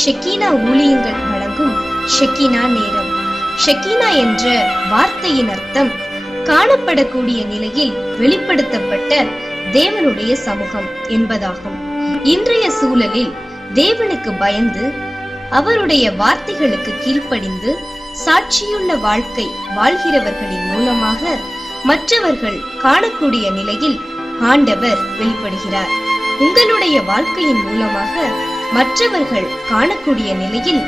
ஷெக்கீனா ஊழியங்கள் வழங்கும் ஷெக்கீனா நேரம். ஷெக்கீனா என்ற வார்த்தையின் அர்த்தம் காணப்படக்கூடிய நிலையில் வெளிப்படுத்தப்பட்ட தேவனுடைய சமூகம் என்பதாகும். இன்றைய சூழலில் தேவனுக்கு பயந்து அவருடைய வார்த்தைகளுக்கு கீழ்ப்படிந்து சாட்சியுள்ள வாழ்க்கை வாழ்கிறவர்களின் மூலமாக மற்றவர்கள் காணக்கூடிய நிலையில் ஆண்டவர் வெளிப்படுகிறார். உங்களுடைய வாழ்க்கையின் மூலமாக மற்றவர்கள் காணக்கூடிய நிலையில்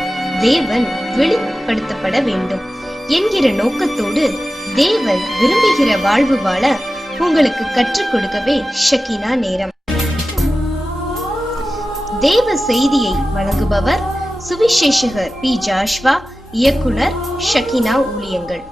தேவன் வெளிப்படுத்தப்பட வேண்டும் என்கிற நோக்கத்தோடு தேவன் விரும்புகிற வாழ்வு வாழ உங்களுக்கு கற்றுக் கொடுக்கவே ஷெக்கீனா நேரம். தேவ செய்தியை வழங்குபவர் சுவிசேஷகர் பி. ஜாஷ்வா, இயக்குனர், ஷெக்கீனா ஊழியங்கள்.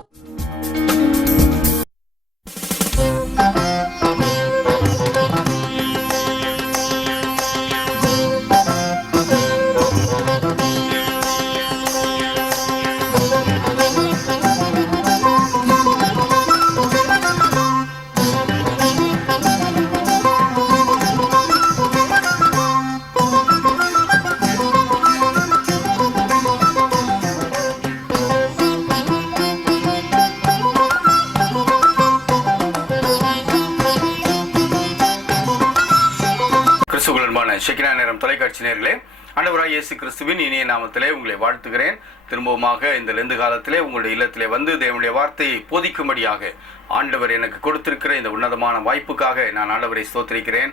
ஷெக்கீனா நேரம் தொலைக்காட்சி நேயர்களே, ஆண்டவராகிய இயேசு கிறிஸ்துவின் இனிய நாமத்திலே உங்களை வாழ்த்துகிறேன். திரும்பவுமாக இந்த லெந்து காலத்திலே உங்களுடைய இல்லத்திலே வந்து தேவனுடைய வார்த்தையை போதிக்கும்படியாக ஆண்டவர் எனக்கு கொடுத்திருக்கிற இந்த உன்னதமான வாய்ப்புக்காக நான் ஆண்டவரை ஸ்தோத்திரிக்கிறேன்.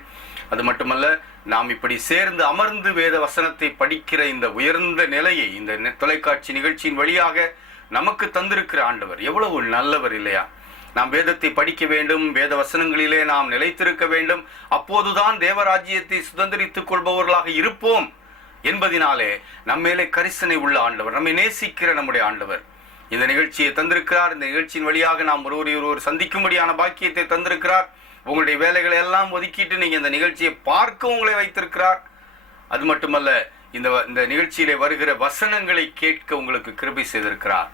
அது மட்டுமல்ல, நாம் இப்படி சேர்ந்து அமர்ந்து வேத வசனத்தை படிக்கிற இந்த உயர்ந்த நிலையை இந்த தொலைக்காட்சி நிகழ்ச்சியின் வழியாக நமக்கு தந்திருக்கிற ஆண்டவர் எவ்வளவு நல்லவர் இல்லையா? நாம் வேதத்தை படிக்க வேண்டும், வேத வசனங்களிலே நாம் நிலைத்திருக்க வேண்டும், அப்போதுதான் தேவராஜ்யத்தை சுதந்திரித்துக் கொள்பவர்களாக இருப்போம் என்பதினாலே நம்மேலே கரிசனை உள்ள ஆண்டவர், நம்மை நேசிக்கிற நம்முடைய ஆண்டவர் இந்த நிகழ்ச்சியை தந்திருக்கிறார். இந்த நிகழ்ச்சியின் வழியாக நாம் ஒருவர் சந்திக்கும்படியான பாக்கியத்தை தந்திருக்கிறார். உங்களுடைய வேலைகளை எல்லாம் ஒதுக்கிட்டு நீங்க இந்த நிகழ்ச்சியை பார்க்க உங்களை வைத்திருக்கிறார். அது மட்டுமல்ல, இந்த நிகழ்ச்சியிலே வருகிற வசனங்களை கேட்க உங்களுக்கு கிருபை செய்திருக்கிறார்.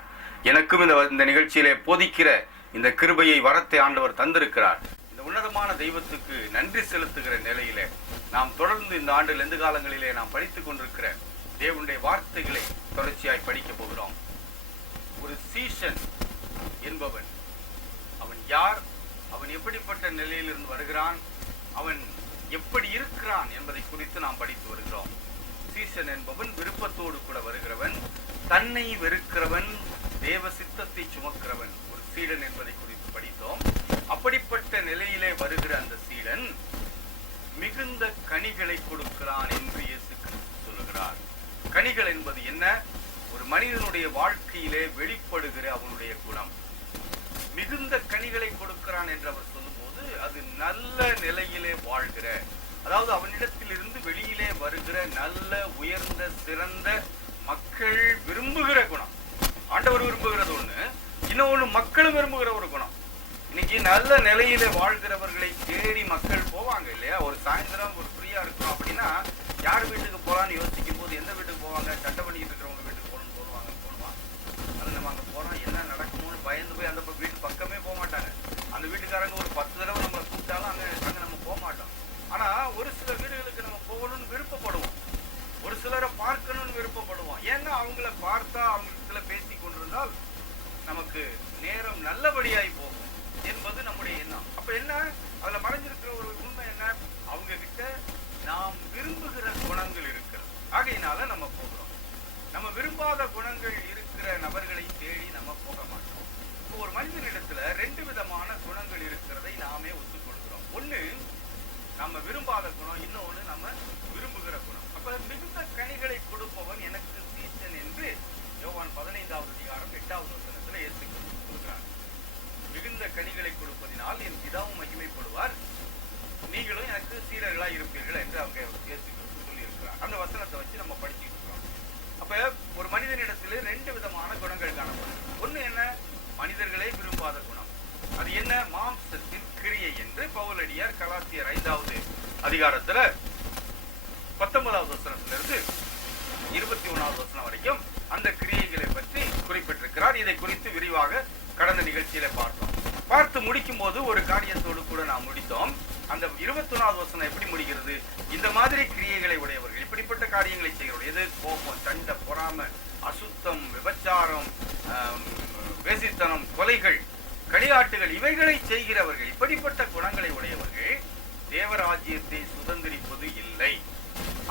எனக்கும் இந்த நிகழ்ச்சியிலே போதிக்கிற இந்த கிருபையை வரத்தை ஆண்டவர் தந்திருக்கிறார். இந்த உன்னதமான தெய்வத்துக்கு நன்றி செலுத்துகிற நிலையிலே நாம் தொடர்ந்து இந்த ஆண்டு லெந்து காலங்களிலே நாம் படித்துக் கொண்டிருக்கிற தேவனுடைய வார்த்தைகளை தொடர்ச்சியாய் படிக்க போகிறோம். ஒரு சீஷன் என்பவன் அவன் யார், அவன் எப்படிப்பட்ட நிலையிலிருந்து வருகிறான், அவன் எப்படி இருக்கிறான் என்பதை குறித்து நாம் படித்து வருகிறோம். சீஷன் என்பவன் விருப்பத்தோடு கூட வருகிறவன், தன்னை வெறுக்கிறவன், தேவ சித்தத்தை சுமக்கிறவன் ஒரு சீடன் என்பதை குறித்து படித்தோம். அப்படிப்பட்ட நிலையிலே வருகிற அந்த சீடன் மிகுந்த கனிகளை கொடுக்கிறான் என்று இயேசு கிறிஸ்து சொல்லுகிறார். கனிகள் என்பது என்ன? ஒரு மனிதனுடைய வாழ்க்கையிலே வெளிப்படுகிற அவனுடைய குணம். மிகுந்த கனிகளை கொடுக்கிறான் என்று அவர் சொல்லும்போது அது நல்ல நிலையிலே வாழ்கிற, அதாவது அவனிடத்தில் இருந்து வெளியிலே வருகிற நல்ல உயர்ந்த சிறந்த மக்கள் விரும்புகிற குணம். ஆண்டவர் விரும்புகிறது ஒண்ணு, இன்னொன்னு மக்களும் விரும்புகிற ஒரு குணம். இன்னைக்கு நல்ல நிலையில வாழ்கிறவர்களை தேடி மக்கள் போவாங்க இல்லையா? ஒரு சாயந்தரம் ஒரு ஃப்ரீயா இருக்கும் அப்படின்னா யார் வீட்டுக்கு போலான்னு யோசிக்கும் போது எந்த வீட்டுக்கு போவாங்க? சட்டை பண்ணிட்டு இருக்கிறவங்க வீட்டுக்கு போகணும்னு போடுவாங்க. அது நம்ம அங்க போறோம் என்ன நடக்குமோன்னு பயந்து போய் அந்த வீட்டு பக்கமே போக மாட்டாங்க. அந்த வீட்டுக்காரங்க ஒரு 10 தடவை நம்மளை கூப்பிட்டாலும் அங்க நம்ம போக மாட்டோம். ஆனா ஒரு சில வீடுகளுக்கு நம்ம போகணும்னு விருப்பப்படுவோம், ஒரு சிலரை பார்க்கணும்னு விருப்பப்படுவோம். ஏன்னா அவங்கள பார்த்தா அவங்கள பேசி கொண்டிருந்தால் நமக்கு நேரம் நல்லபடியாய் போகும் என்பது நம்முடைய எண்ணம். அப்ப என்ன அதுல மறைஞ்சிருக்கிற ஒரு உண்மை என்ன? அவங்க கிட்ட நாம் விரும்புகிற குணங்கள் இருக்கிறது. ஆகையினால நம்ம போகிறோம். நம்ம விரும்பாத குணங்கள் இருக்கிற நபர்களை தேடி நம்ம போக மாட்டோம். இப்போ ஒரு மனிதனிடத்துல 2 விதமான குணங்கள் இருக்கிறதை நாமே ஒத்துக்கொள்கிறோம். ஒண்ணு நம்ம விரும்பாத குணம், இன்னொன்னு நம்ம விரும்புகிற குணம். அப்ப மிகுந்த கனிகளை கொடுப்பவன் எனக்கு சீஷன் என்று யோவான் 15வது அதிகாரம் 8வது வசனத்துல இயேசு சொல்கிறார். மிகுந்த கனிகளை கொடுப்பதினால் என் பிதாவும் மகிமைப்படுவார், நீங்களும் எனக்கு சீடர்களா இருப்பீர்கள் என்று அவங்க இயேசு சொல்லி இருக்கிறார். அந்த வசனத்தை வச்சு நம்ம படிச்சுட்டு இருக்கோம். அப்ப ஒரு மனிதனிடத்துல 2 விதமான குணங்கள் காணப்படும். ஒண்ணு என்ன? மனிதர்களை விரும்பாத குணம். அது என்ன? மாம்சத்தின் கிரியை என்று பவுலடியார் கலாத்தியர் 5வது அதிகாரத்துல 19வது வசனத்திலிருந்து 21வது வசனம் வரைக்கும் அந்த கிரியைகளை பற்றி குறிப்பிட்டிருக்கிறார். இதை குறித்து விரிவாக கடந்த நிகழ்ச்சியில பார்த்து முடிக்கும் போது ஒரு காரியத்தோடு கூட நாம் முடித்தோம். அந்த 21வது வசனம் எப்படி முடிகிறது? இந்த மாதிரி கிரியைகளை உடையவர்கள், இப்படிப்பட்ட காரியங்களை செய்கிறவர்கள் குணங்கள் எது? கோபம், சண்டை, பொறாமை, அசுத்தம், விபச்சாரம், வேசித்தனம், கொலைகள், களியாட்டுகள், இவைகளை செய்கிறவர்கள், இப்படிப்பட்ட குணங்களை உடையவர்கள் தேவராஜ்யத்தை சுதந்திரிப்பது இல்லை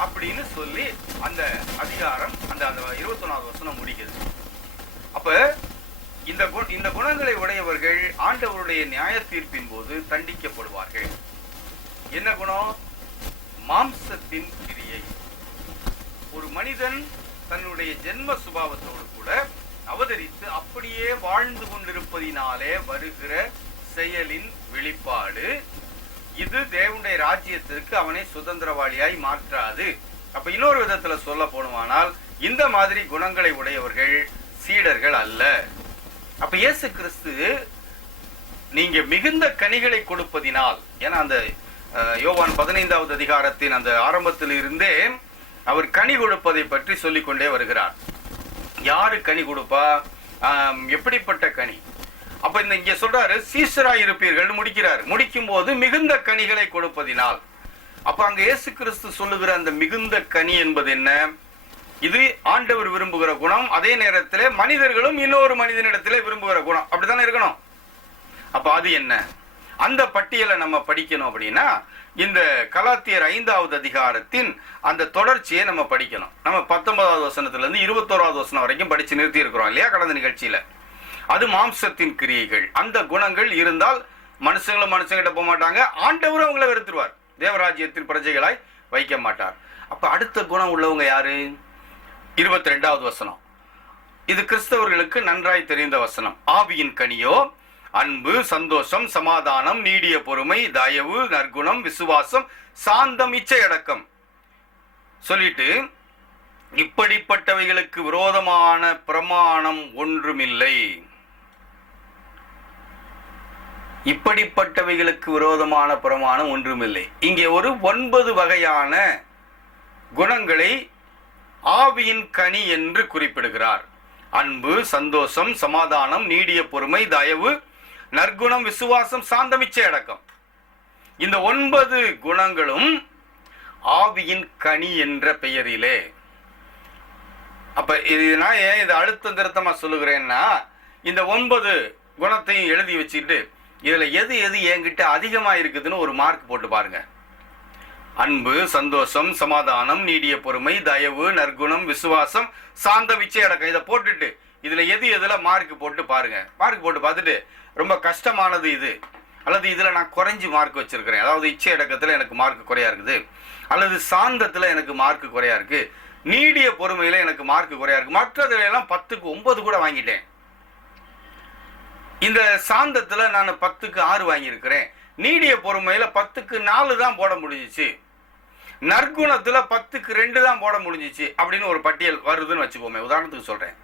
அப்படின்னு சொல்லி அந்த அதிகாரம் அந்த 21வது வசனம் முடிக்கிறது. அப்ப இந்த குணங்களை உடையவர்கள் ஆண்டவருடைய நியாய தீர்ப்பின் போது தண்டிக்கப்படுவார்கள். என்ன குணம்? மாம்சத்தின் கிரியை. ஒரு மனிதன் தன்னுடைய ஜென்ம சுபாவத்தோடு கூட அவதரித்து அப்படியே வாழ்ந்து கொண்டிருப்பதினாலே வருகிற செயலின் வெளிப்பாடு. இது தேவனுடைய ராஜ்யத்திற்கு அவனை சுதந்திரவாளியாய் மாற்றாது. அப்ப இன்னொரு விதத்துல சொல்ல போனுமானால் இந்த மாதிரி குணங்களை உடையவர்கள் சீடர்கள் அல்ல. அப்ப இயேசு கிறிஸ்து நீங்க மிகுந்த கனிகளை கொடுப்பதினால், ஏன்னா அந்த யோவான் 15வது அதிகாரத்தின் அந்த ஆரம்பத்தில் இருந்தே அவர் கனி கொடுப்பதை பற்றி சொல்லிக்கொண்டே வருகிறார். யாரு கனி கொடுப்பா? எப்படிப்பட்ட கனி? அப்ப இங்க சொல்றாரு சீஷராய் இருப்பீர்கள் முடிக்கிறார். முடிக்கும் போது மிகுந்த கனிகளை கொடுப்பதினால். அப்ப அங்க இயேசு கிறிஸ்து சொல்லுகிற அந்த மிகுந்த கனி என்பது என்ன? இது ஆண்டவர் விரும்புகிற குணம். அதே நேரத்தில் மனிதர்களும் இன்னொரு மனிதனிடத்திலே விரும்புகிற குணம். அப்படித்தானே இருக்கணும். அப்ப அது என்ன? அந்த பட்டியலை நம்ம படிக்கணும். அப்படின்னா இந்த கலாத்தியர் 5வது அதிகாரத்தின் அந்த தொடர்ச்சியை நம்ம படிக்கணும். நம்ம 19வது வசனத்துல இருந்து 21வது வசனம் வரைக்கும் படிச்சு நிறுத்தி இருக்கிறோம் இல்லையா கடந்த நிகழ்ச்சியில. அது மாம்சத்தின் கிரியைகள். அந்த குணங்கள் இருந்தால் மனுஷங்களும் மனுஷங்கிட்ட போக மாட்டாங்க, ஆண்டவரும் அவங்களை வெறுத்துருவார், தேவராஜ்யத்தின் பிரஜைகளாய் வைக்க மாட்டார். அப்ப அடுத்த குணம் உள்ளவங்க யாரு? 22வது வசனம். இது கிறிஸ்தவர்களுக்கு நன்றாய் தெரிந்த வசனம். ஆவியின் கனியோ அன்பு, சந்தோஷம், சமாதானம், நீடிய பொறுமை, தயவு, நற்குணம், விசுவாசம், சாந்தம், இச்சையடக்கம் சொல்லிட்டு இப்படிப்பட்டவைகளுக்கு விரோதமான பிரமாணம் ஒன்றுமில்லை. இப்படிப்பட்டவைகளுக்கு விரோதமான பிரமாணம் ஒன்றுமில்லை. இங்கே ஒரு 9 வகையான குணங்களை ஆவியின் கனி என்று குறிப்பிடுகிறார். அன்பு, சந்தோஷம், சமாதானம், நீடிய பொறுமை, தயவு, நற்குணம், விசுவாசம், சாந்தம், இச்சையடக்கம். இந்த 9 குணங்களும் ஆவியின் கனி என்ற பெயரிலே. அப்ப இது நான் ஏன் இதை அழுத்தம் திருத்தமா சொல்லுகிறேன்னா, இந்த 9 குணத்தையும் எழுதி வச்சுட்டு இதுல எது எது என்கிட்ட அதிகமா இருக்குதுன்னு ஒரு மார்க் போட்டு பாருங்க. அன்பு, சந்தோஷம், சமாதானம், நீடிய பொறுமை, தயவு, நற்குணம், விசுவாசம், சாந்தம், இச்சையடக்கம் இதை போட்டுட்டு இதுல எது எதுல மார்க் போட்டு பாருங்க. மார்க் போட்டு பார்த்துட்டு ரொம்ப கஷ்டமானது இது, அல்லது இதுல நான் குறைஞ்சி மார்க் வச்சிருக்கிறேன், அதாவது இச்சையடக்கத்துல எனக்கு மார்க் குறையா இருக்குது, அல்லது சாந்தத்துல எனக்கு மார்க் குறையா இருக்கு, நீடிய பொறுமையில எனக்கு மார்க் குறையா இருக்கு, மற்றதுல எல்லாம் 10க்கு 9 கூட வாங்கிட்டேன், இந்த சாந்தத்துல நான் 10க்கு 6 வாங்கியிருக்கிறேன், நீடிய பொறுமையில 10க்கு 4 தான் போட முடிஞ்சிச்சு, நற்குணத்துல 10க்கு 2 தான் போட முடிஞ்சிச்சு அப்படின்னு ஒரு பட்டியல் வருதுன்னு வச்சுக்கோமே, உதாரணத்துக்கு சொல்றேன்.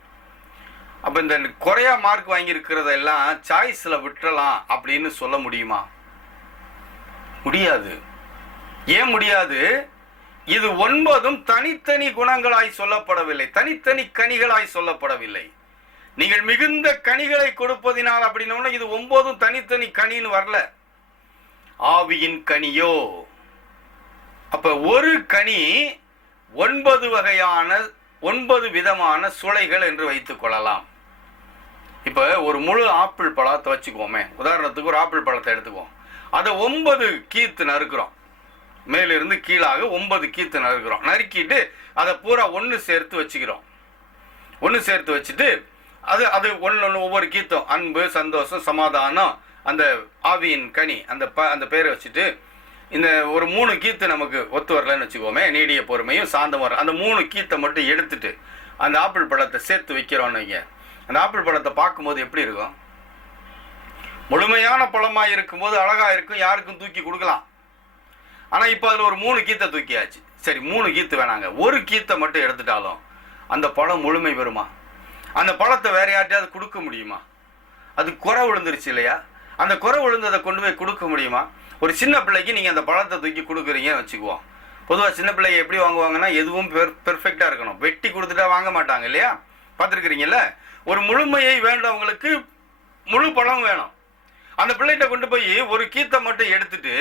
அப்ப இந்த குறையா மார்க் வாங்கி இருக்கிறதெல்லாம் சாய்ஸ்ல விட்டுறலாம் அப்படின்னு சொல்ல முடியுமா? முடியாது. ஏன் முடியாது? இது 9ம் தனித்தனி குணங்களாய் சொல்லப்படவில்லை, தனித்தனி கனிகளாய் சொல்லப்படவில்லை. நீங்கள் மிகுந்த கனிகளை கொடுப்பதினால் அப்படின்னா இது 9ம் தனித்தனி கனின்னு வரல. ஆவியின் கனியோ, அப்ப ஒரு கனி 9 வகையான 9 விதமான சுளைகள் என்று வைத்துக் கொள்ளலாம். இப்ப ஒரு முழு ஆப்பிள் பழத்தை வச்சுக்குவோமே, உதாரணத்துக்கு ஒரு ஆப்பிள் பழத்தை எடுத்துக்குவோம், அதை 9 கீத்து நறுக்கிறோம், மேலிருந்து கீழாக 9 கீத்து நறுக்கிறோம், நறுக்கிட்டு அதை பூரா ஒன்று சேர்த்து வச்சுக்கிறோம். ஒன்று சேர்த்து வச்சுட்டு அது அது ஒன்று ஒவ்வொரு கீத்தும் அன்பு, சந்தோஷம், சமாதானம், அந்த ஆவியின் கனி அந்த பேரை வச்சுட்டு இந்த ஒரு 3 கீத்து நமக்கு ஒத்து வரலன்னு வச்சுக்கோமே, நீடிய பொறுமையும் சாந்தம் வர அந்த 3 கீத்தை மட்டும் எடுத்துட்டு அந்த ஆப்பிள் பழத்தை சேர்த்து வைக்கிறோன்னு வைங்க. அந்த ஆப்பிள் பழத்தை பார்க்கும்போது எப்படி இருக்கும்? முழுமையான பழமாக இருக்கும்போது அழகா இருக்கும், யாருக்கும் தூக்கி கொடுக்கலாம். ஆனால் இப்போ அதில் ஒரு 3 கீத்தை தூக்கியாச்சு. சரி, 3 கீத்து வேணாங்க, ஒரு கீத்தை மட்டும் எடுத்துட்டாலும் அந்த பழம் முழுமை வருமா? அந்த பழத்தை வேற யார்ட்டையாவது கொடுக்க முடியுமா? அது குறை விழுந்துருச்சு இல்லையா? அந்த குறை விழுந்ததை கொண்டு போய் கொடுக்க முடியுமா? ஒரு சின்ன பிள்ளைக்கு நீங்கள் அந்த பழத்தை தூக்கி கொடுக்குறீங்கன்னு வச்சுக்குவோம். பொதுவாக சின்ன பிள்ளைங்க எப்படி வாங்குவாங்கன்னா எதுவும் பெர்ஃபெக்டாக இருக்கணும், வெட்டி கொடுத்துட்டா வாங்க மாட்டாங்க இல்லையா? பார்த்துருக்குறீங்கல்ல? ஒரு முழுமையை வேண்டவங்களுக்கு முழு பழம் வேணும். அந்த பிள்ளைகிட்ட கொண்டு போய் ஒரு கீத்தை மட்டும் எடுத்துட்டு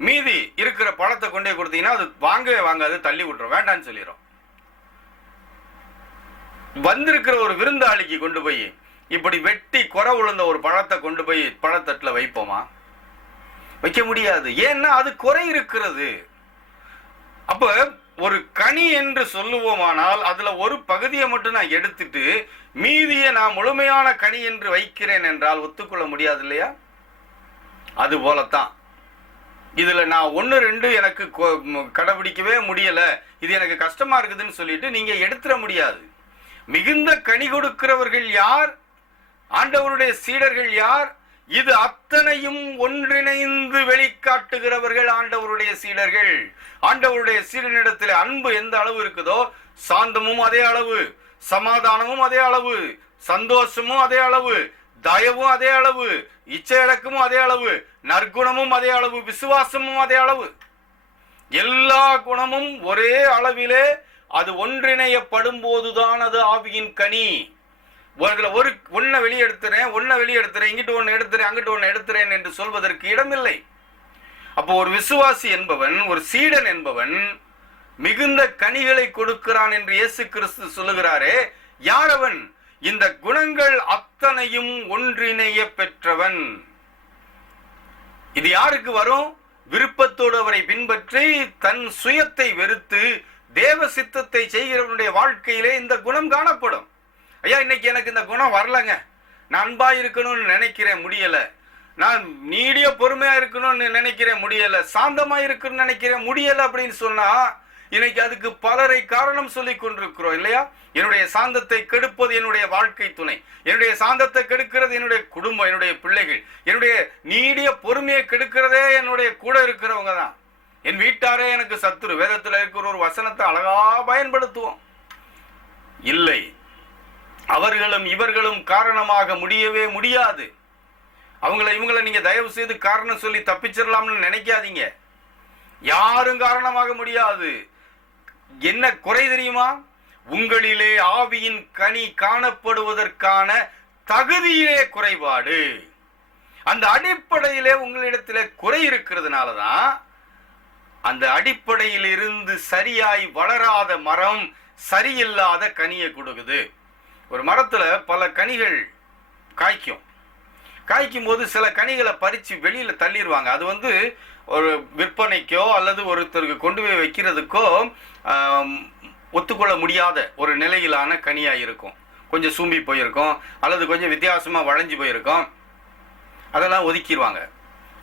மீதி இருக்கிற பழத்தை கொண்டே கொடுத்தீங்கன்னா அது வாங்கவே வாங்காது, தள்ளி விட்டுரும், வேண்டான்னு சொல்லிடும். வந்திருக்கிற ஒரு விருந்தாளிக்கு கொண்டு போய் இப்படி வெட்டி குறை விழுந்த ஒரு பழத்தை கொண்டு போய் பழத்தட்டில் வைப்போமா? வைக்க முடியாது. ஏன்னா அது குறை இருக்கிறது. அப்ப ஒரு கனி என்று சொல்லுவோமானால் அதுல ஒரு பகுதியை மட்டும் நான் எடுத்துட்டு மீதியை நான் முழுமையான கனி என்று வைக்கிறேன் என்றால் ஒத்துக்கொள்ள முடியாது இல்லையா? அது போலத்தான் இதுல நான் 1-2 எனக்கு கடைபிடிக்கவே முடியல, இது எனக்கு கஷ்டமா இருக்குதுன்னு சொல்லிட்டு நீங்க எடுத்துட முடியாது. மிகுந்த கனி கொடுக்கிறவர்கள் யார்? ஆண்டவருடைய சீடர்கள் யார்? இது அத்தனையும் ஒன்றிணைந்து வெளிக்காட்டுகிறவர்கள் ஆண்டவருடைய சீடர்கள். ஆண்டவருடைய சீடனிடத்தில் அன்பு எந்த அளவு இருக்குதோ சாந்தமும் அதே அளவு, சமாதானமும் அதே அளவு, சந்தோஷமும் அதே அளவு, தயவும் அதே அளவு, இச்சையடக்கமும் அதே அளவு, நற்குணமும் அதே அளவு, விசுவாசமும் அதே அளவு. எல்லா குணமும் ஒரே அளவிலே அது ஒன்றிணையப்படும் போதுதான் அது ஆவியின் கனி. ஒன்ன வெளியெடுத்துறேன் இங்கிட்டு ஒன்னு எடுத்துறேன் அங்கிட்டு ஒன்னு எடுத்துறேன் என்று சொல்வதற்கு இடமில்லை. அப்போ ஒரு விசுவாசி என்பவன், ஒரு சீடன் என்பவன் மிகுந்த கனிகளை கொடுக்கிறான் என்று இயேசு கிறிஸ்து சொல்லுகிறாரே, யார் அவன்? இந்த குணங்கள் அத்தனையும் ஒன்றிணைய பெற்றவன். இது யாருக்கு வரும்? விருப்பத்தோடு அவரை பின்பற்றி தன் சுயத்தை வெறுத்து தேவ சித்தத்தை செய்கிறவனுடைய வாழ்க்கையிலே இந்த குணம் காணப்படும். ஐயா, இன்னைக்கு எனக்கு இந்த குணம் வரலங்க, நான் அன்பா இருக்கணும்னு நினைக்கிறேன், முடியல. நான் நீடிய பொறுமையா இருக்கணும்னு நினைக்கிறேன், முடியல. சாந்தமா இருக்கணும்னு நினைக்கிறேன், முடியல அப்படின்னு சொன்னா இன்னைக்கு அதுக்கு பலரை காரணம் சொல்லிக் கொண்டிருக்கிறோம் இல்லையா? என்னுடைய சாந்தத்தை கெடுப்பது என்னுடைய வாழ்க்கை துணை, என்னுடைய சாந்தத்தை கெடுக்கிறது என்னுடைய குடும்பம், என்னுடைய பிள்ளைகள், என்னுடைய நீடிய பொறுமையை கெடுக்கிறதே என்னுடைய கூட இருக்கிறவங்க தான். என் வீட்டாரே எனக்கு சத்துரு. வேதத்தில் இருக்கிற ஒரு வசனத்தை அழகா பயன்படுத்துவோம். இல்லை, அவர்களும் இவர்களும் காரணமாக முடியவே முடியாது. இவங்களை நீங்க தயவு செய்து காரணம் சொல்லி தப்பிச்சிடலாம்னு நினைக்காதீங்க. யாரும் காரணமாக முடியாது. என்ன குறை தெரியுமா? உங்களிலே ஆவியின் கனி காணப்படுவதற்கான தகுதியிலே குறைபாடு. அந்த அடிப்படையிலே உங்களிடத்திலே குறை இருக்கிறதுனாலதான் அந்த அடிப்படையில் இருந்து சரியாய் வளராத மரம் சரியில்லாத கனியை கொடுக்குது. ஒரு மரத்துல பல கனிகள் காய்க்கும் போது சில கனிகளை பறிச்சு வெளியில தள்ளிடுவாங்க. அது ஒரு விற்பனைக்கோ அல்லது ஒருத்தருக்கு கொண்டு போய் வைக்கிறதுக்கோ ஒத்துக்கொள்ள முடியாத ஒரு நிலையிலான கனியா இருக்கும். கொஞ்சம் சூம்பி போயிருக்கும் அல்லது கொஞ்சம் வித்தியாசமா வளைஞ்சு போயிருக்கும். அதெல்லாம் ஒதுக்கிடுவாங்க.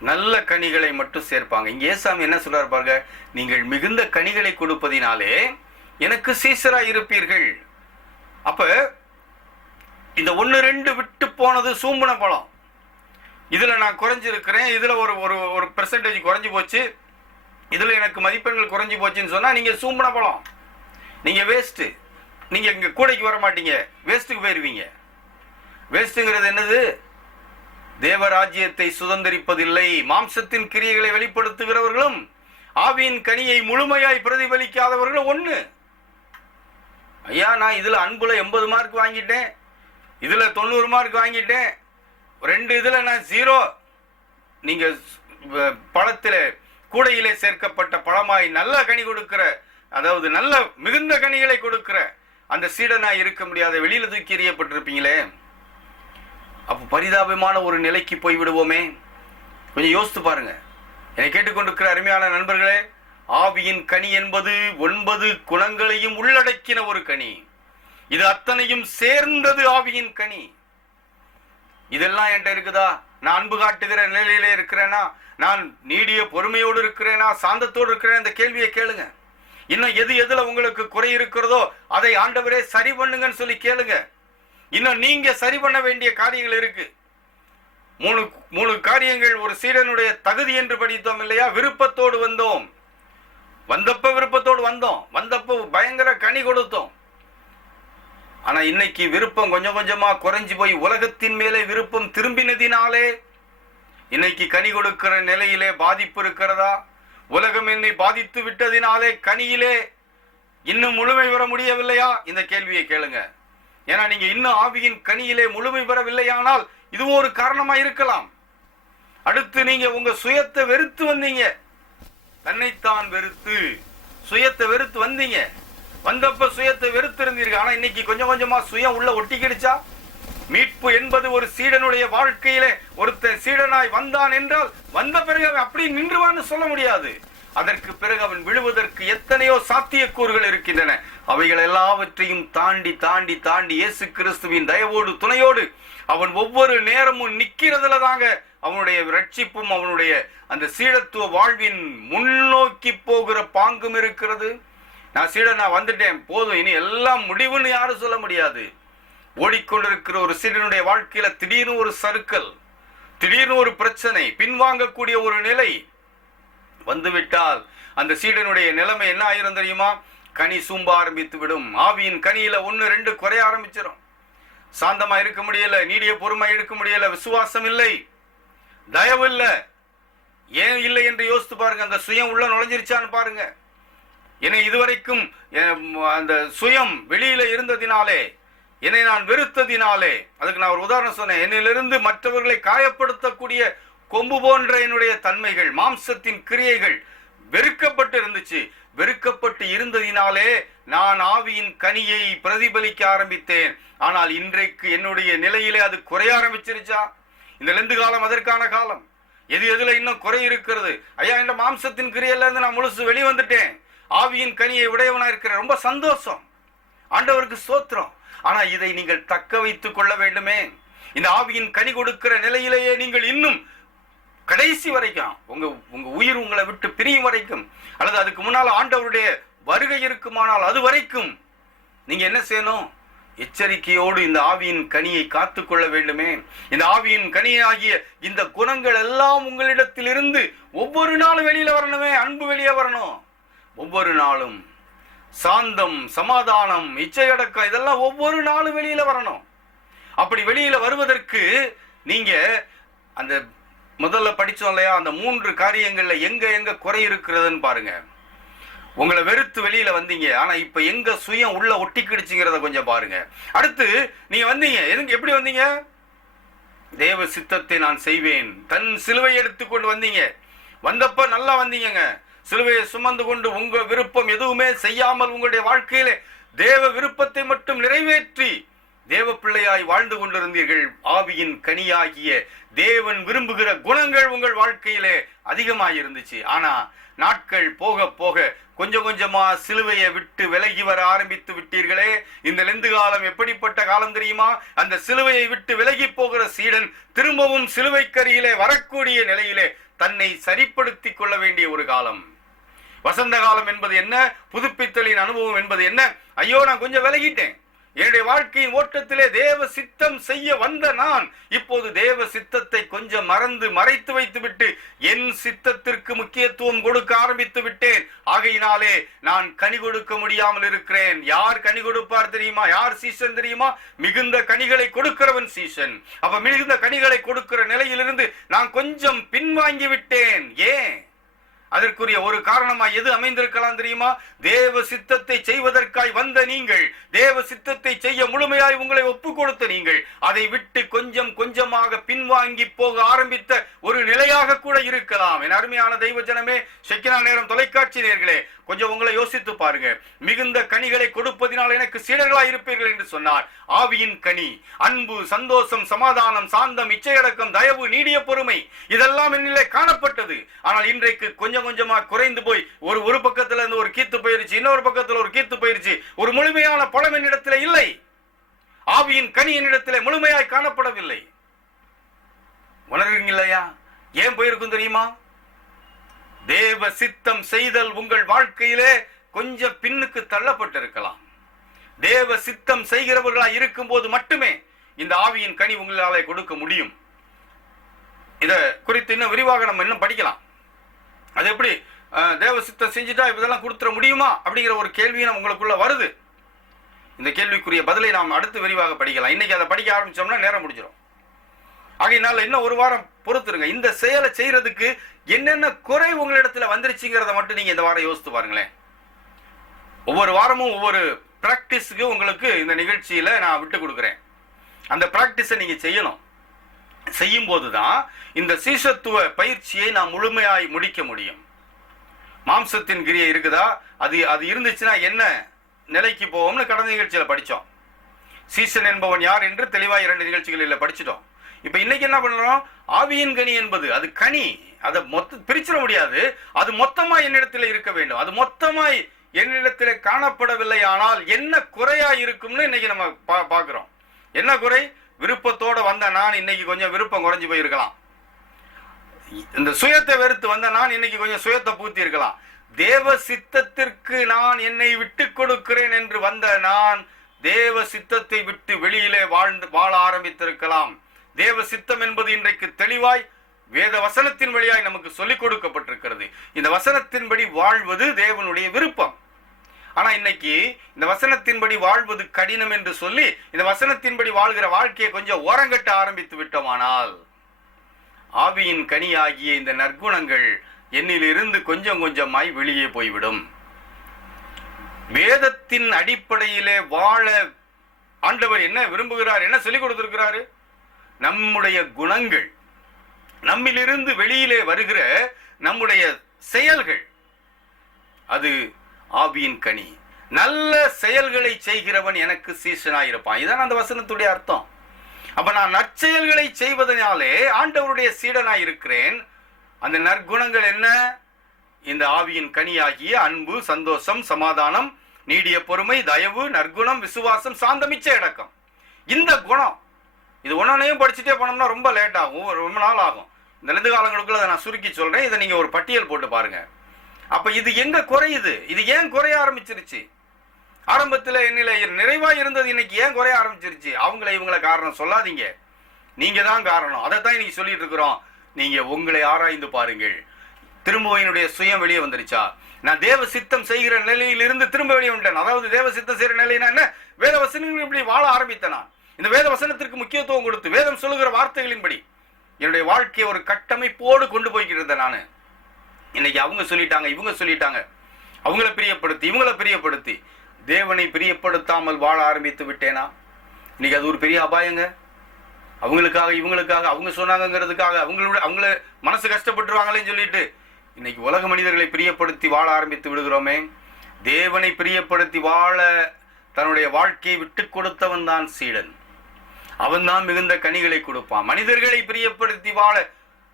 நல்ல கனிகளை மட்டும் சேர்ப்பாங்க. இங்கே ஏசாமி என்ன சொல்றாரு பாருங்க, நீங்கள் மிகுந்த கனிகளை கொடுப்பதினாலே எனக்கு சீசராய் இருப்பீர்கள். அப்ப இந்த 1-2 விட்டு போனது சூம்புன பழம். இதுல நான் குறைஞ்சிருக்கிறேன், இதுல ஒரு பெர்சன்டேஜ் குறைஞ்சி போச்சு, இதுல எனக்கு மதிப்பெண்கள் குறைஞ்சி போச்சுன்னு சொன்னா நீங்க சூம்புன பழம், நீங்க வேஸ்ட். நீங்க இங்க கூடைக்கு வர மாட்டீங்க, வேஸ்ட்டுக்கு போயிருவீங்க. வேஸ்ட்டுங்கிறது என்னது? தேவராஜ்யத்தை சுதந்திரிப்பதில்லை. மாம்சத்தின் கிரியைகளை வெளிப்படுத்துகிறவர்களும் ஆவியின் கனியை முழுமையாய் பிரதிபலிக்காதவர்களும் ஒண்ணு. ஐயா, நான் இதுல அன்புல 80 மார்க் வாங்கிட்டேன், இதுல 90 மார்க் வாங்கிட்டேன், 2 இதுல நான் 0. நீங்க பழத்திலே கூடையிலே சேர்க்கப்பட்ட பழமாய் நல்ல கனி கொடுக்கிற, அதாவது நல்ல மிகுந்த கனிகளை கொடுக்கிற அந்த சீடனாய் இருக்க முடியாத, வெளியில தூக்கி எறியப்பட்டிருப்பீங்களே. அப்போ பரிதாபமான ஒரு நிலைக்கு போய் விடுவோமே. கொஞ்சம் யோசித்து பாருங்க. என்னை கேட்டுக்கொண்டிருக்கிற அருமையான நண்பர்களே, ஆவியின் கனி என்பது 9 குணங்களையும் உள்ளடக்கின ஒரு கனி. இது அத்தனையும் சேர்ந்தது ஆவியின் கனி. இதெல்லாம் என்கிட்ட இருக்குதா? நான் அன்பு காட்டுகிற நிலையிலே இருக்கிறேனா? நான் நீடிய பொறுமையோடு இருக்கிறேனா? சாந்தத்தோடு இருக்கிறேன்? இந்த கேள்வியை கேளுங்க. இன்னும் எதுல உங்களுக்கு குறை இருக்கிறதோ அதை ஆண்டவரே சரி பண்ணுங்கன்னு சொல்லி கேளுங்க. இன்னும் நீங்க சரி பண்ண வேண்டிய காரியங்கள் இருக்கு. 3 காரியங்கள் ஒரு சீடனுடைய தகுதி என்று படித்தோம் இல்லையா? விருப்பத்தோடு வந்தோம், வந்தப்ப விருப்பத்தோடு வந்தோம், வந்தப்போ பயங்கர கனி கொடுத்தோம். ஆனா இன்னைக்கு விருப்பம் கொஞ்சம் கொஞ்சமா குறைஞ்சு போய் உலகத்தின் மேலே விருப்பம் திரும்பினதினாலே இன்னைக்கு கனி கொடுக்கிற நிலையிலே பாதிப்பு இருக்கிறதா? உலகம் என்னை பாதித்து விட்டதினாலே கனியிலே இன்னும் முழுமை பெற முடியவில்லையா? இந்த கேள்வியை கேளுங்க. ஏன்னா நீங்க இன்னும் ஆவியின் கனியிலே முழுமை பெறவில்லையானால் இதுவும் ஒரு காரணமா இருக்கலாம். அடுத்து நீங்க உங்க சுயத்தை வெறுத்து வந்தீங்க, தன்னைத்தான் வெறுத்து சுயத்தை வெறுத்து வந்தீங்க. வந்தப்ப சுயத்தை வெறுத்திருந்தீர்கள், ஆனா இன்னைக்கு கொஞ்சம் கொஞ்சமா சுயம் உள்ள ஒட்டிக்கிடுச்சா? மீட்பு என்பது ஒரு சீடனுடைய வாழ்க்கையிலே ஒருத்தன் சீடனாய் வந்தான் என்றால் வந்த பிறகு அவன் அப்படி நின்றுவான்னு சொல்ல முடியாது. அதற்கு பிறகு அவன் விழுவதற்கு எத்தனையோ சாத்தியக்கூறுகள் இருக்கின்றன. அவைகள் எல்லாவற்றையும் தாண்டி தாண்டி தாண்டி இயேசு கிறிஸ்துவின் தயவோடு துணையோடு அவன் ஒவ்வொரு நேரமும் நிக்கிறதுல தாங்க அவனுடைய ரட்சிப்பும் அவனுடைய அந்த சீடத்துவ வாழ்வின் முன்னோக்கி போகிற பாங்கும் இருக்கிறது. நான் சீடனா வந்துட்டேன் போதும் இனி எல்லாம் முடிவுன்னு யாரும் சொல்ல முடியாது. ஓடிக்கொண்டிருக்கிற ஒரு சீடனுடைய வாழ்க்கையில திடீர்னு ஒரு சறுக்கல், திடீர்னு ஒரு பிரச்சனை, பின்வாங்கக்கூடிய ஒரு நிலை வந்துவிட்டால் அந்த சீடனுடைய நிலைமை என்ன ஆயிரும் தெரியுமா? கனி சூம்ப ஆரம்பித்து விடும். ஆவியின் கனியில 1, 2 குறைய ஆரம்பிச்சிடும். சாந்தமா இருக்க முடியல, நீடிய பொறுமை இருக்க முடியல, விசுவாசம் இல்லை, தயவு இல்லை. ஏன் இல்லை என்று யோசித்து பாருங்க. அந்த சுயம் உள்ள நுழைஞ்சிருச்சான்னு பாருங்க. என்னை இதுவரைக்கும் அந்த சுயம் வெளியில இருந்ததினாலே, என்னை நான் வெறுத்ததினாலே, அதுக்கு நான் ஒரு உதாரணம் சொன்னேன். என்னிலிருந்து மற்றவர்களை காயப்படுத்தக்கூடிய கொம்பு போன்ற என்னுடைய தன்மைகள், மாம்சத்தின் கிரியைகள் வெறுக்கப்பட்டு இருந்துச்சு. வெறுக்கப்பட்டு இருந்ததினாலே நான் ஆவியின் கனியை பிரதிபலிக்க ஆரம்பித்தேன். ஆனால் இன்றைக்கு என்னுடைய நிலையிலே அது குறைய ஆரம்பிச்சிருச்சா? இந்த லெந்து காலம் அதற்கான காலம். எதுல இன்னும் குறை இருக்கிறது? ஐயா, இந்த மாம்சத்தின் கிரியையில இருந்து நான் முழுசு வெளிவந்துட்டேன், ஆவியின் கனியை உடையவனா இருக்கிறேன், ரொம்ப சந்தோஷம், ஆண்டவருக்கு ஸ்தோத்திரம். ஆனா இதை நீங்கள் தக்க வைத்துக் கொள்ள வேண்டுமே. இந்த ஆவியின் கனி கொடுக்கிற நிலையிலேயே நீங்கள் இன்னும் கடைசி வரைக்கும் உங்க உயிர் உங்களை விட்டு பிரியும் வரைக்கும், அல்லது அதுக்கு முன்னால் ஆண்டவருடைய வருகை இருக்குமானால் அது வரைக்கும் நீங்க என்ன செய்யணும்? எச்சரிக்கையோடு இந்த ஆவியின் கனியை காத்துக்கொள்ள வேண்டுமே. இந்த ஆவியின் கனியாகிய இந்த குணங்கள் எல்லாம் உங்களிடத்தில் இருந்து ஒவ்வொரு நாளும் வெளியில வரணுமே. அன்பு வெளியே வரணும். ஒவ்வொரு நாளும் சாந்தம், சமாதானம், இச்சையடக்கம், இதெல்லாம் ஒவ்வொரு நாளும் வெளியில வரணும். அப்படி வெளியில வருவதற்கு நீங்க அந்த முதல்ல படிச்சோம் இல்லையா, அந்த 3 காரியங்கள்ல எங்க எங்க குறை இருக்கிறதுன்னு பாருங்க. உங்களை வெறுத்து வெளியில வந்தீங்க, ஆனா இப்ப எங்க சுயம் உள்ள ஒட்டிக்கிடுச்சுங்கிறத கொஞ்சம் பாருங்க. அடுத்து நீங்க வந்தீங்க, எப்படி வந்தீங்க? தேவ சித்தத்தை நான் செய்வேன், தன் சிலுவை எடுத்துக்கொண்டு வந்தீங்க. வந்தப்ப நல்லா வந்தீங்க. சிலுவையை சுமந்து கொண்டு உங்க விருப்பம் எதுவுமே செய்யாமல் உங்களுடைய வாழ்க்கையில தேவ விருப்பத்தை மட்டும் நிறைவேற்றி தேவ பிள்ளையாய் வாழ்ந்து கொண்டிருந்தீர்கள். ஆவியின் கனியாகிய தேவன் விரும்புகிற குணங்கள் உங்கள் வாழ்க்கையிலே அதிகமாயிருந்துச்சு. ஆனா நாட்கள் போக போக கொஞ்சம் கொஞ்சமா சிலுவையை விட்டு விலகி வர ஆரம்பித்து விட்டீர்களே. இந்த லெந்து காலம் எப்படிப்பட்ட காலம் தெரியுமா? அந்த சிலுவையை விட்டு விலகி போகிற சீடன் திரும்பவும் சிலுவைக்கரியிலே வரக்கூடிய நிலையிலே தன்னை சரிப்படுத்திக் கொள்ள வேண்டிய ஒரு காலம். வசந்த காலம் என்பது என்ன? புதுப்பித்தலின் அனுபவம் என்பது என்ன? ஐயோ, நான் கொஞ்சம் விலகிட்டேன், என்னுடைய வாழ்க்கையின் ஓட்டத்திலே தேவ சித்தம் செய்ய வந்த நான் இப்போது தேவ சித்தத்தை கொஞ்சம் மறைத்து வைத்து விட்டு என் சித்தத்திற்கு முக்கியத்துவம் கொடுக்க ஆரம்பித்து விட்டேன். ஆகையினாலே நான் கனி கொடுக்க முடியாமல் இருக்கிறேன். யார் கனி கொடுப்பார் தெரியுமா? யார் சீசன் தெரியுமா? மிகுந்த கனிகளை கொடுக்கிறவன் சீசன். அப்ப மிகுந்த கனிகளை கொடுக்கிற நிலையிலிருந்து நான் கொஞ்சம் பின்வாங்கி விட்டேன். ஏன்? அதற்குரிய ஒரு காரணமா எது அமைந்திருக்கலாம் தெரியுமா? தேவ சித்தத்தை செய்வதற்காய் வந்த நீங்கள், தேவ சித்தத்தை செய்ய முழுமையாய் உங்களை ஒப்பு கொடுத்த நீங்கள், அதை விட்டு கொஞ்சம் கொஞ்சமாக பின்வாங்கி போக ஆரம்பித்த ஒரு நிலையாக கூட இருக்கலாம். என் அருமையான தெய்வ ஜனமே, ஷெக்கினா நேரம் தொலைக்காட்சி நேயர்களே, கொஞ்சம் உங்களை யோசித்து பாருங்க. மிகுந்த கனிகளை கொடுப்பதினால் எனக்கு சீடர்களாய் இருப்பீர்கள் என்று சொன்னார். ஆவியின் கனி அன்பு, சந்தோஷம், சமாதானம், சாந்தம், இச்சையடக்கம், தயவு, நீடிய பொறுமை, இதெல்லாம் என்னிலே காணப்பட்டது. ஆனால் இன்றைக்கு கொஞ்சம் கொஞ்சமா குறைந்து போய் ஒரு பக்கத்துல இருந்து ஒரு கீத்து போயிருச்சு, இன்னொரு பக்கத்துல ஒரு கீத்து போயிருச்சு. ஒரு முழுமையான பழம் என்னிடத்துல இல்லை. ஆவியின் கனி என்னிடத்துல முழுமையாய் காணப்படவில்லை. உணர்றீங்க இல்லையா? ஏன் போயிருக்கும் தெரியுமா? தேவ சித்தம் செய்தல் உங்கள் வாழ்க்கையிலே கொஞ்சம் பின்னுக்கு தள்ளப்பட்டிருக்கலாம். தேவ சித்தம் செய்கிறவர்களா இருக்கும் போது மட்டுமே இந்த ஆவியின் கனி உங்களாலே கொடுக்க முடியும். இத குறித்து இன்னும் விரிவாக நம்ம இன்னும் படிக்கலாம். அது எப்படி தேவ சித்தம் செஞ்சுட்டா இதெல்லாம் கொடுத்துட முடியுமா அப்படிங்கிற ஒரு கேள்வி உங்களுக்குள்ள வருது. இந்த கேள்விக்குரிய பதிலை நாம் அடுத்து விரிவாக படிக்கலாம். இன்னைக்கு அதை படிக்க ஆரம்பிச்சோம்னா நேரம் முடிஞ்சிடும். ஆகையினால இன்னும் ஒரு வாரம் பொறுத்துருங்க. இந்த செயலை செய்யறதுக்கு என்னென்ன குறை உங்களிடத்துல வந்துருச்சுங்கிறத மட்டும் நீங்க இந்த வாரம் யோசித்து பாருங்களேன். ஒவ்வொரு வாரமும் ஒவ்வொரு பிராக்டிஸுக்கு உங்களுக்கு இந்த நிகழ்ச்சியில நான் விட்டு கொடுக்குறேன். அந்த பிராக்டிஸை நீங்க செய்யணும். செய்யும் போதுதான் இந்த சீஷத்துவ பயிற்சியை நாம் முழுமையாய் முடிக்க முடியும். மாம்சத்தின் கிரியை இருக்குதா? அது இருந்துச்சுன்னா என்ன நிலைக்கு போவோம்னு கடந்த நிகழ்ச்சியில படிச்சோம். சீசன் என்பவன் யார் என்று தெளிவாக 2 நிகழ்ச்சிகளில் படிச்சிட்டோம். இப்ப இன்னைக்கு என்ன பண்றோம்? ஆவியின் கனி என்பது அது கனி, அதை பிரிச்சிட முடியாது. அது மொத்தமா என்னிடத்தில் இருக்க வேண்டும். அது மொத்தமாய் என்னிடத்தில் காணப்படவில்லை, ஆனால் என்ன குறையா இருக்கும்னு இன்னைக்கு நம்ம பாக்குறோம். என்ன குறை? விருப்பத்தோட வந்த நான் இன்னைக்கு கொஞ்சம் விருப்பம் குறைஞ்சு போயிருக்கலாம். இந்த சுயத்தை வெறுத்து வந்த நான் இன்னைக்கு கொஞ்சம் சுயத்தை பூத்தி இருக்கலாம். தேவ சித்தத்திற்கு நான் என்னை விட்டு கொடுக்கிறேன் என்று வந்த நான் தேவ சித்தத்தை விட்டு வெளியிலே வாழ ஆரம்பித்திருக்கலாம். தேவ சித்தம் என்பது இன்றைக்கு தெளிவாய் வேத வசனத்தின் வழியாய் நமக்கு சொல்லிக் கொடுக்கப்பட்டிருக்கிறது. இந்த வசனத்தின்படி வாழ்வது தேவனுடைய விருப்பம். ஆனா இன்னைக்கு இந்த வசனத்தின்படி வாழ்வது கடினம் என்று சொல்லி இந்த வசனத்தின்படி வாழ்கிற வாழ்க்கையை கொஞ்சம் ஓரங்கட்ட ஆரம்பித்து விட்டோமானால் ஆவியின் கனியாகிய இந்த நற்குணங்கள் என்னிலிருந்து கொஞ்சம் கொஞ்சமாய் வெளியே போய்விடும். வேதத்தின் அடிப்படையிலே வாழ ஆண்டவர் என்ன விரும்புகிறார், என்ன சொல்லிக் கொடுத்திருக்கிறாரு? நம்முடைய குணங்கள், நம்மிலிருந்து வெளியிலே வருகிற நம்முடைய செயல்கள், அது ஆவியின் கனி. நல்ல செயல்களை செய்கிறவன் எனக்கு சீசனாயிருப்பான். இதான் அந்த வசனத்துடைய அர்த்தம். அப்ப நான் நற்செயல்களை செய்வதனாலே ஆண்டவருடைய சீடனாய் இருக்கிறேன். அந்த நற்குணங்கள் என்ன? இந்த ஆவியின் கனியாகிய அன்பு, சந்தோஷம், சமாதானம், நீடிய பொறுமை, தயவு, நற்குணம், விசுவாசம், சாந்தம், இச்சை அடக்கம். இந்த குணம் இது ஒன்னையும் படிச்சுட்டே போனோம்னா ரொம்ப லேட் ஆகும், ரொம்ப நாள் ஆகும். இந்த 2 காலங்களுக்குள்ள அதை நான் சுருக்கி சொல்றேன். இதை நீங்க ஒரு பட்டியல் போட்டு பாருங்க. அப்ப இது எங்க குறையுது? இது ஏன் குறைய ஆரம்பிச்சிருச்சு? ஆரம்பத்துல என்னில நிறைவா இருந்தது இன்னைக்கு ஏன் குறைய ஆரம்பிச்சிருச்சு? இவங்களை காரணம் சொல்லாதீங்க, நீங்க தான் காரணம். அதைத்தான் இன்னைக்கு சொல்லிட்டு இருக்கிறோம். நீங்க உங்களை ஆராய்ந்து பாருங்கள். திரும்ப என்னுடைய சுயம் வெளியே வந்துருச்சா? நான் தேவ சித்தம் செய்கிற நிலையிலிருந்து திரும்ப வெளியே வந்துட்டேன். அதாவது தேவ சித்தம் செய்கிற நிலையினா என்ன? வேத வசனங்கள் இப்படி வாழ ஆரம்பித்தேன். நான் இந்த வேத வசனத்திற்கு முக்கியத்துவம் கொடுத்து வேதம் சொல்லுகிற வார்த்தைகளின்படி என்னுடைய வாழ்க்கையை ஒரு கட்டமைப்போடு கொண்டு போய்கிட்டு இருந்தேன். நான் இன்னைக்கு அவங்க சொல்லிட்டாங்க, இவங்க சொல்லிட்டாங்க, அவங்கள பிரியப்படுத்தி இவங்களை பிரியப்படுத்தி தேவனை பிரியப்படுத்தாமல் வாழ ஆரம்பித்து விட்டேனா? இன்னைக்கு அது ஒரு பெரிய அபாயங்க. அவங்களுக்காக இவங்களுக்காக அவங்க சொன்னாங்கிறதுக்காக அவங்கள மனசு கஷ்டப்பட்டுருவாங்களேன்னு சொல்லிட்டு இன்னைக்கு உலக மனிதர்களை பிரியப்படுத்தி வாழ ஆரம்பித்து விடுகிறோமே. தேவனை பிரியப்படுத்தி வாழ தன்னுடைய வாழ்க்கையை விட்டு கொடுத்தவன் தான் சீடன். அவன் தான் மிகுந்த கனிகளை கொடுப்பான். மனிதர்களை பிரியப்படுத்தி வாழ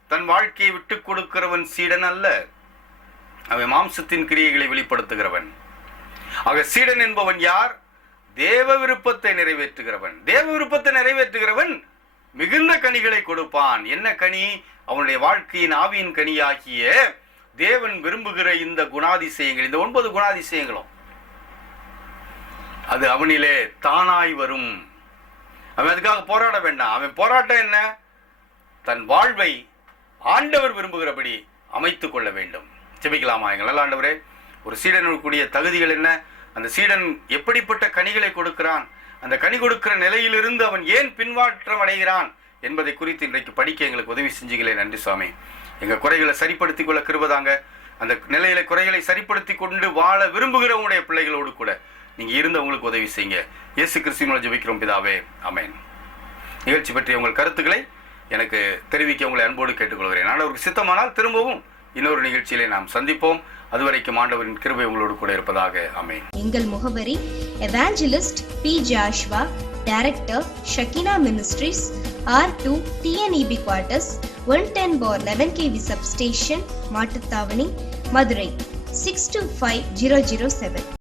தன் வாழ்க்கையை விட்டு கொடுக்கிறவன் சீடன் அல்ல, அவன் மாம்சத்தின் கிரியைகளை வெளிப்படுத்துகிறவன். ஆக சீடன் என்பவன் யார்? தேவ விருப்பத்தை நிறைவேற்றுகிறவன். தேவ விருப்பத்தை நிறைவேற்றுகிறவன் மிகுந்த கனிகளை கொடுப்பான். என்ன கனி? அவனுடைய வாழ்க்கையின் ஆவியின் கனியாகிய தேவன் விரும்புகிற இந்த குணாதிசயங்கள், இந்த 9 குணாதிசயங்களும் அது அவனிலே தானாய் வரும். அவன் அதுக்காக போராட வேண்டாம். அவன் போராட்டம் என்ன? தன் வாழ்வை ஆண்டவர் விரும்புகிறபடி அமைத்துக் கொள்ள வேண்டும். ஜெபிக்கலாமா? எங்கள் நல்ல ஆண்டவரே, ஒரு சீடனுக்குரிய தகுதிகள் என்ன? அந்த சீடன் எப்படிப்பட்ட கனிகளை கொடுக்கிறான்? அந்த கனி கொடுக்கிற நிலையிலிருந்து அவன் ஏன் பின்வாற்றம் அடைகிறான் என்பதை குறித்து இன்றைக்கு படிக்க எங்களுக்கு உதவி செஞ்சீங்களே. நன்றி சுவாமி. எங்கள் குறைகளை சரிப்படுத்திக் கொள்ள கிருபதாங்க. அந்த நிலையில குறைகளை சரிப்படுத்தி கொண்டு வாழ விரும்புகிற உங்களுடைய பிள்ளைகளோடு கூட நீங்க இருந்தவங்களுக்கு உதவி செய்யுங்க. இயேசு கிறிஸ்துவின் ஜெபிக்கிறோம் பிதாவே, ஆமென். நிகழ்ச்சி பற்றிய உங்கள் கருத்துக்களை எனக்கு தெரிவிக்க உங்களை அன்போடு கேட்டுக்கொள்கிறேன். ஆண்டவருக்கு சித்தமானால் திரும்பவும் இன்னொரு நிகழ்ச்சியிலே நாம் சந்திப்போம். அதுவரைக்கும் ஆண்டவரின் கிருபை உங்களோடு கூட இருப்பதாக. ஆமென். எங்கள் முகவரி evangelist B. Joshua, director Shekinah ministries, R2 TNEB quarters, 110/11 kV substation, Mattuthavani, Madurai 625007.